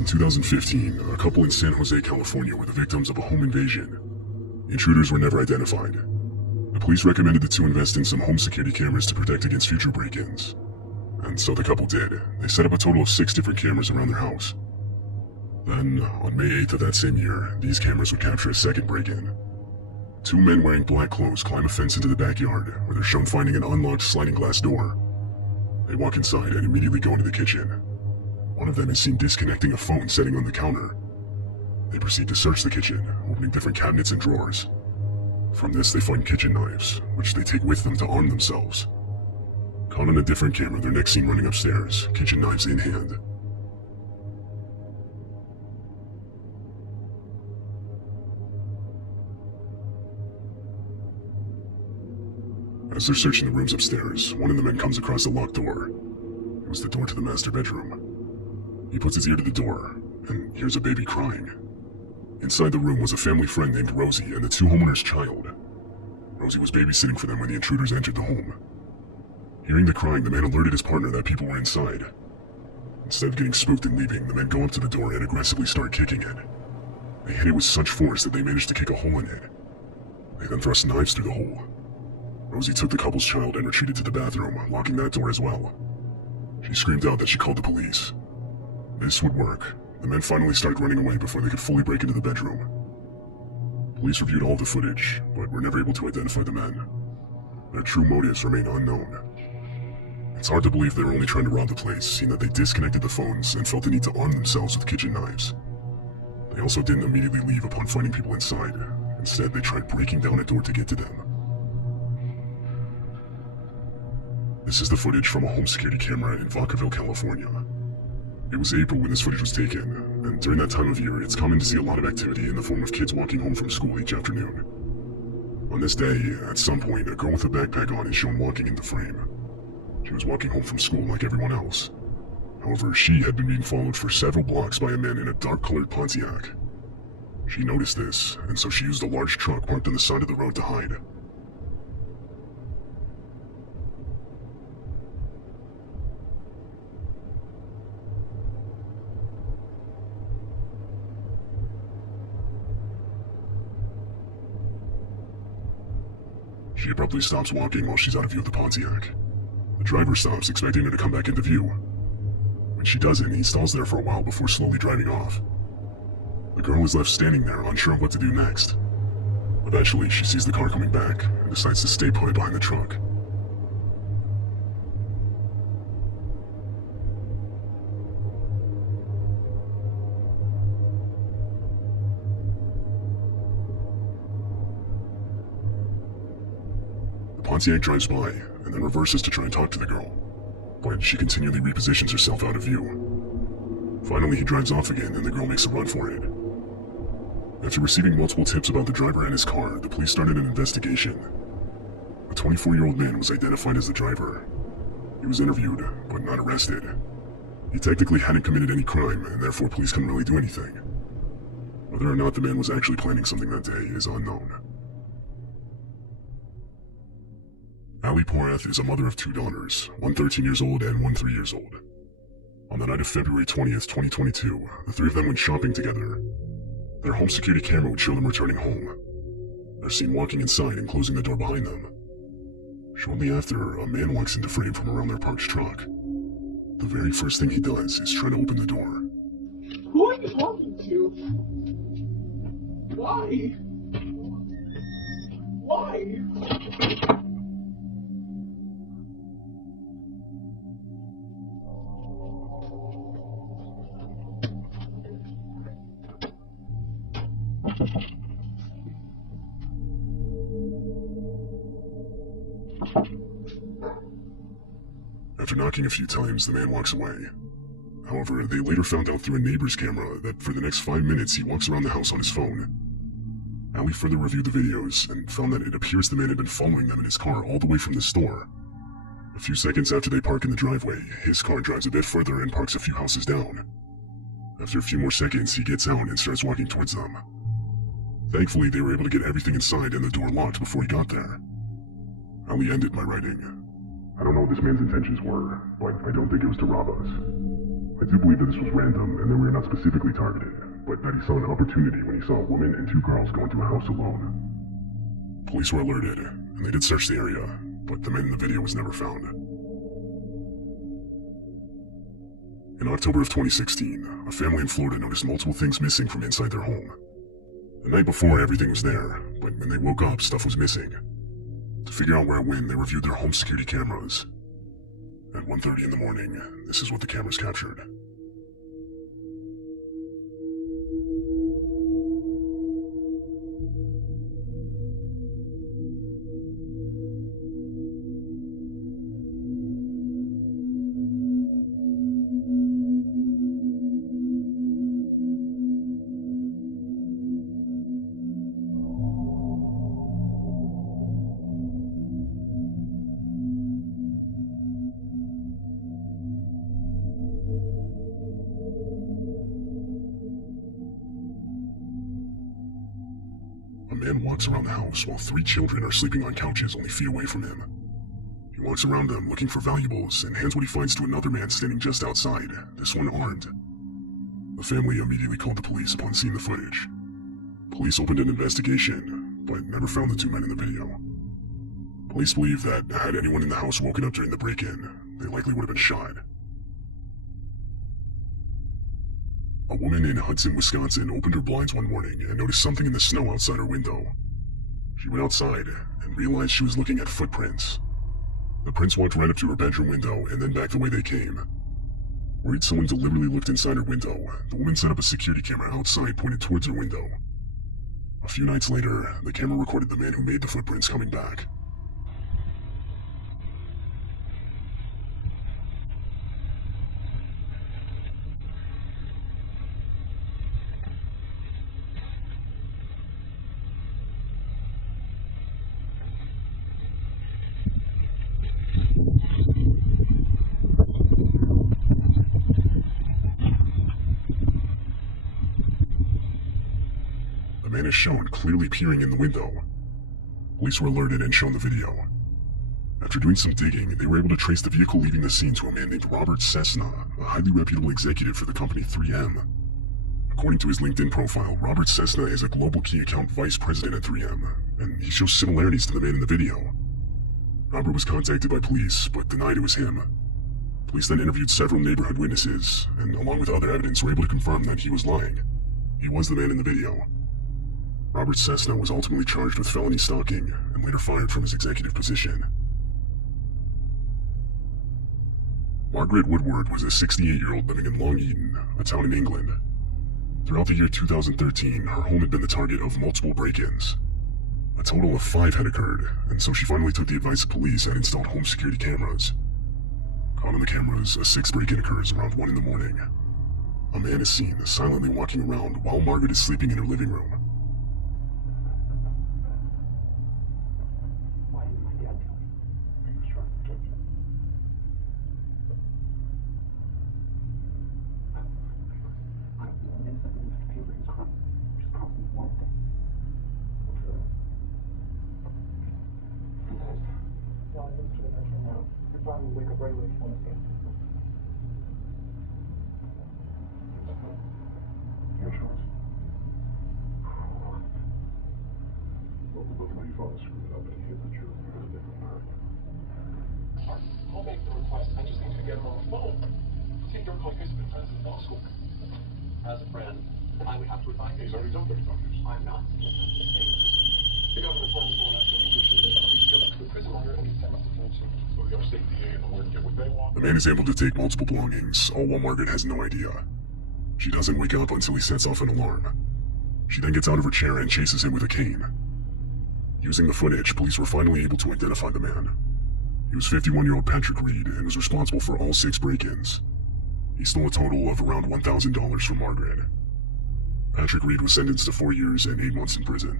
In 2015, a couple in San Jose, California were the victims of a home invasion. The intruders were never identified. The police recommended the two invest in some home security cameras to protect against future break-ins. And so the couple did. They set up a total of 6 different cameras around their house. Then, on May 8th of that same year, these cameras would capture a second break-in. 2 men wearing black clothes climb a fence into the backyard, where they're shown finding an unlocked sliding glass door. They walk inside and immediately go into the kitchen. One of them is seen disconnecting a phone sitting on the counter. They proceed to search the kitchen, opening different cabinets and drawers. From this, they find kitchen knives, which they take with them to arm themselves. Caught on a different camera, they're next seen running upstairs, kitchen knives in hand. As they're searching the rooms upstairs, one of the men comes across a locked door. It was the door to the master bedroom. He puts his ear to the door, and hears a baby crying. Inside the room was a family friend named Rosie and the 2 homeowners' child. Rosie was babysitting for them when the intruders entered the home. Hearing the crying, the man alerted his partner that people were inside. Instead of getting spooked and leaving, the men go up to the door and aggressively start kicking it. They hit it with such force that they managed to kick a hole in it. They then thrust knives through the hole. Rosie took the couple's child and retreated to the bathroom, locking that door as well. She screamed out that she called the police. This would work. The men finally started running away before they could fully break into the bedroom. Police reviewed all the footage, but were never able to identify the men. Their true motives remain unknown. It's hard to believe they were only trying to rob the place, seeing that they disconnected the phones and felt the need to arm themselves with kitchen knives. They also didn't immediately leave upon finding people inside. Instead, they tried breaking down a door to get to them. This is the footage from a home security camera in Vacaville, California. It was April when this footage was taken, and during that time of year, it's common to see a lot of activity in the form of kids walking home from school each afternoon. On this day, at some point, a girl with a backpack on is shown walking in the frame. She was walking home from school like everyone else. However, she had been being followed for several blocks by a man in a dark-colored Pontiac. She noticed this, and so she used a large truck parked on the side of the road to hide. She abruptly stops walking while she's out of view of the Pontiac. The driver stops, expecting her to come back into view. When she doesn't, he stalls there for a while before slowly driving off. The girl is left standing there, unsure of what to do next. Eventually, she sees the car coming back, and decides to stay put behind the truck. Pontiac drives by, and then reverses to try and talk to the girl, but she continually repositions herself out of view. Finally, he drives off again, and the girl makes a run for it. After receiving multiple tips about the driver and his car, the police started an investigation. A 24-year-old man was identified as the driver. He was interviewed, but not arrested. He technically hadn't committed any crime, and therefore police couldn't really do anything. Whether or not the man was actually planning something that day is unknown. Ali Porath is a mother of 2 daughters, one 13 years old and one 3 years old. On the night of February 20th, 2022, the 3 of them went shopping together. Their home security camera would show them returning home. They're seen walking inside and closing the door behind them. Shortly after, a man walks into frame from around their parked truck. The very first thing he does is try to open the door. Who are you talking to? Why? Why? After knocking a few times, the man walks away. However, they later found out through a neighbor's camera that for the next 5 minutes he walks around the house on his phone. Ali further reviewed the videos and found that it appears the man had been following them in his car all the way from the store. A few seconds after they park in the driveway, his car drives a bit further and parks a few houses down. After a few more seconds, he gets out and starts walking towards them. Thankfully, they were able to get everything inside and the door locked before he got there. Ali ended by writing, "I don't know what this man's intentions were, but I don't think it was to rob us. I do believe that this was random and that we were not specifically targeted, but that he saw an opportunity when he saw a woman and two girls go into a house alone. Police were alerted, and they did search the area, but the man in the video was never found. In October of 2016, a family in Florida noticed multiple things missing from inside their home. The night before, everything was there, but when they woke up, stuff was missing. To figure out where it went, they reviewed their home security cameras. At 1:30 in the morning, this is what the cameras captured. A man walks around the house while 3 children are sleeping on couches only feet away from him. He walks around them looking for valuables and hands what he finds to another man standing just outside, this one armed. The family immediately called the police upon seeing the footage. Police opened an investigation, but never found the 2 men in the video. Police believe that had anyone in the house woken up during the break-in, they likely would have been shot. A woman in Hudson, Wisconsin opened her blinds one morning and noticed something in the snow outside her window. She went outside and realized she was looking at footprints. The prints walked right up to her bedroom window and then back the way they came. Worried someone deliberately looked inside her window, the woman set up a security camera outside pointed towards her window. A few nights later, the camera recorded the man who made the footprints coming back. The man is shown clearly peering in the window. Police were alerted and shown the video. After doing some digging, they were able to trace the vehicle leaving the scene to a man named Robert Cessna, a highly reputable executive for the company 3M. According to his LinkedIn profile, Robert Cessna is a global key account vice president at 3M, and he shows similarities to the man in the video. Robert was contacted by police, but denied it was him. Police then interviewed several neighborhood witnesses, and along with other evidence were able to confirm that he was lying. He was the man in the video. Robert Cessna was ultimately charged with felony stalking and later fired from his executive position. Margaret Woodward was a 68-year-old living in Long Eaton, a town in England. Throughout the year 2013, her home had been the target of multiple break-ins. A total of 5 had occurred, and so she finally took the advice of police and installed home security cameras. Caught on the cameras, a 6th break-in occurs around 1 in the morning. A man is seen silently walking around while Margaret is sleeping in her living room. Probably wake up right away if you want to stay. Your choice. Well, look at how your father screwed it up and he hid the truth because of different time. I'll make the request. I just need to get him on the phone. See, your call has been friends in law school. As a friend, I would have to advise you. He's already done 35 years. I'm not. The governor told me going up to we feel the prison order and he sent us the full suit. So the upstate DA and the Lord get what they want. The man is able to take multiple belongings, all while Margaret has no idea. She doesn't wake up until he sets off an alarm. She then gets out of her chair and chases him with a cane. Using the footage, police were finally able to identify the man. He was 51-year-old Patrick Reed and was responsible for all 6 break-ins. He stole a total of around $1,000 from Margaret. Patrick Reed was sentenced to 4 years and 8 months in prison.